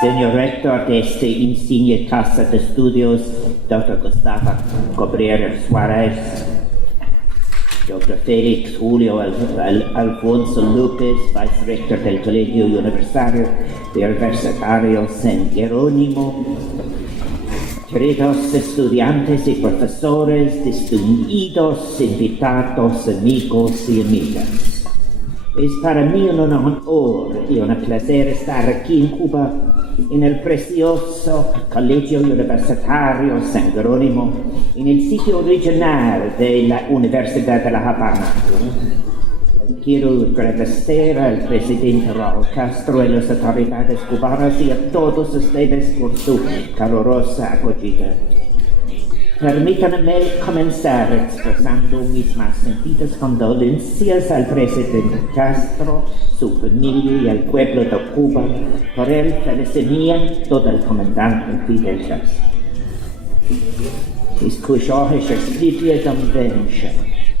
Señor Rector de esta insigne Casa de Estudios, Dr. Gustavo Cabrera Suárez, Dr. Félix Julio Alfonso López, Vice Rector del Colegio Universitario San Jerónimo, queridos estudiantes y profesores, distinguidos invitados, amigos y amigas. Es para mí un honor y un placer estar aquí en Cuba, en el precioso Colegio Universitario San Jerónimo, en el sitio original de la Universidad de La Habana. Quiero agradecer al presidente Raúl Castro, a las autoridades cubanas y a todos ustedes por su calurosa acogida. Permítanme comenzar expresando mis más sentidas condolencias al presidente Castro, su familia y al pueblo de Cuba por el fallecimiento del comandante Fidel Castro.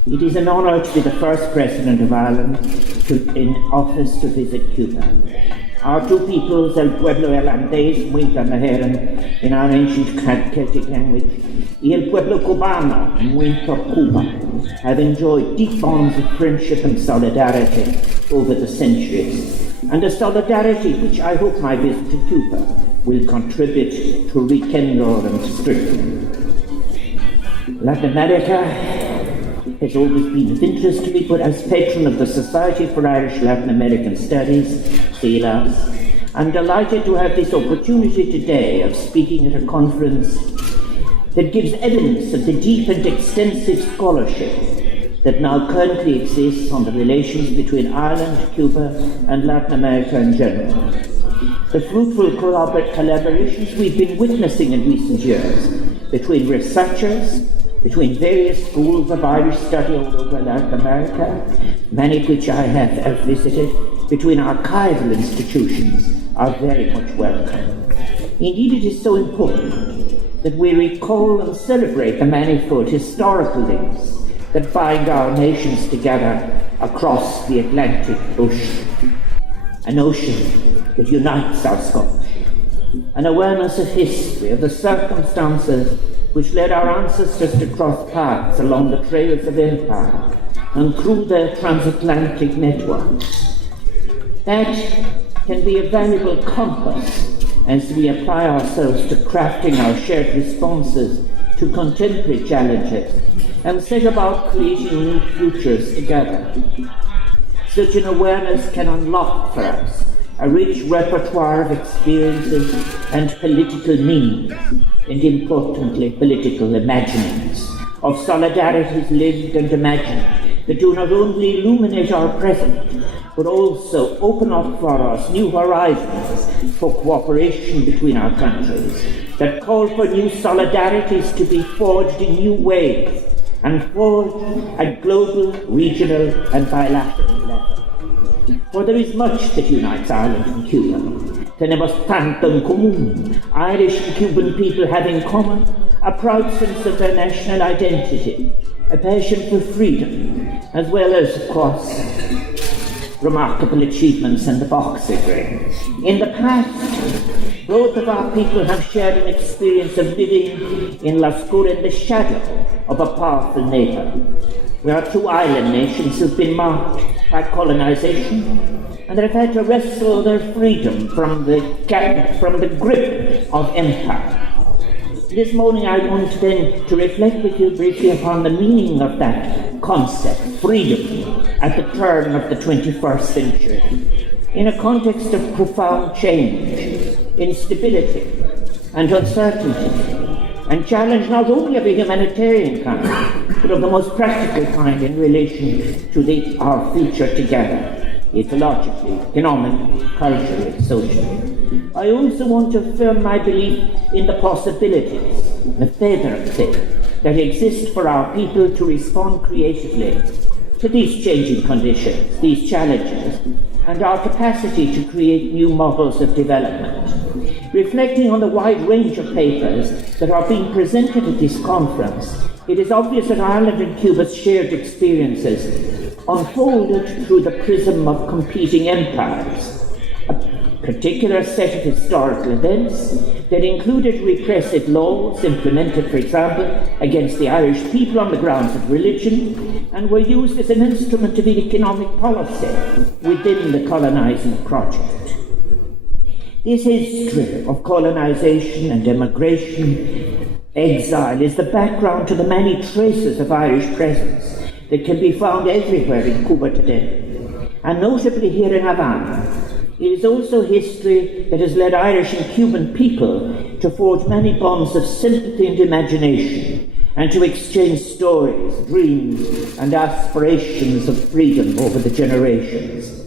It is an honor to be the first president of Ireland in office to visit Cuba. Our two peoples, el pueblo irlandés, muy HÉIREANN in our ancient Celtic language, y el pueblo cubano, muy por Cuba, have enjoyed deep bonds of friendship and solidarity over the centuries, and a solidarity which I hope my visit to Cuba will contribute to rekindle and strengthen. Latin America has always been of interest to me, but as patron of the Society for Irish Latin American Studies, CELAS, I'm delighted to have this opportunity today of speaking at a conference that gives evidence of the deep and extensive scholarship that now currently exists on the relations between Ireland, Cuba, and Latin America in general. The fruitful collaborations we've been witnessing in recent years between researchers, between various schools of Irish study all over Latin America, many of which I have visited, between archival institutions, are very much welcome. Indeed, it is so important that we recall and celebrate the manifold historical links that bind our nations together across the Atlantic Ocean, an ocean that unites our scholarship, an awareness of history, of the circumstances which led our ancestors to cross paths along the trails of empire and through their transatlantic networks. That can be a valuable compass as we apply ourselves to crafting our shared responses to contemporary challenges and set about creating new futures together. Such an awareness can unlock for us a rich repertoire of experiences and political means, and importantly, political imaginings, of solidarities lived and imagined that do not only illuminate our present, but also open up for us new horizons for cooperation between our countries, that call for new solidarities to be forged in new ways, and forged at global, regional, and bilateral level. For there is much that unites Ireland and Cuba. Tenemos tanto en común. Irish and Cuban people have in common a proud sense of their national identity, a passion for freedom, as well as, of course, remarkable achievements in the boxing ring. In the past, both of our people have shared an experience of living in la oscura, in the shadow of a powerful neighbour. We are two island nations who've been marked by colonization and have had to wrestle their freedom from the grip of empire. This morning I want then to reflect with you briefly upon the meaning of that concept, freedom, at the turn of the 21st century, in a context of profound change, instability and uncertainty, and challenge not only of a humanitarian kind, but of the most practical kind in relation to our future together, ecologically, economically, culturally, socially. I also want to affirm my belief in the possibilities, the faith that exist for our people to respond creatively to these changing conditions, these challenges, and our capacity to create new models of development. Reflecting on the wide range of papers that are being presented at this conference, it is obvious that Ireland and Cuba's shared experiences unfolded through the prism of competing empires, a particular set of historical events that included repressive laws implemented, for example, against the Irish people on the grounds of religion, and were used as an instrument of economic policy within the colonising project. This history of colonisation and immigration, exile, is the background to the many traces of Irish presence that can be found everywhere in Cuba today, and notably here in Havana. It is also history that has led Irish and Cuban people to forge many bonds of sympathy and imagination, and to exchange stories, dreams, and aspirations of freedom over the generations.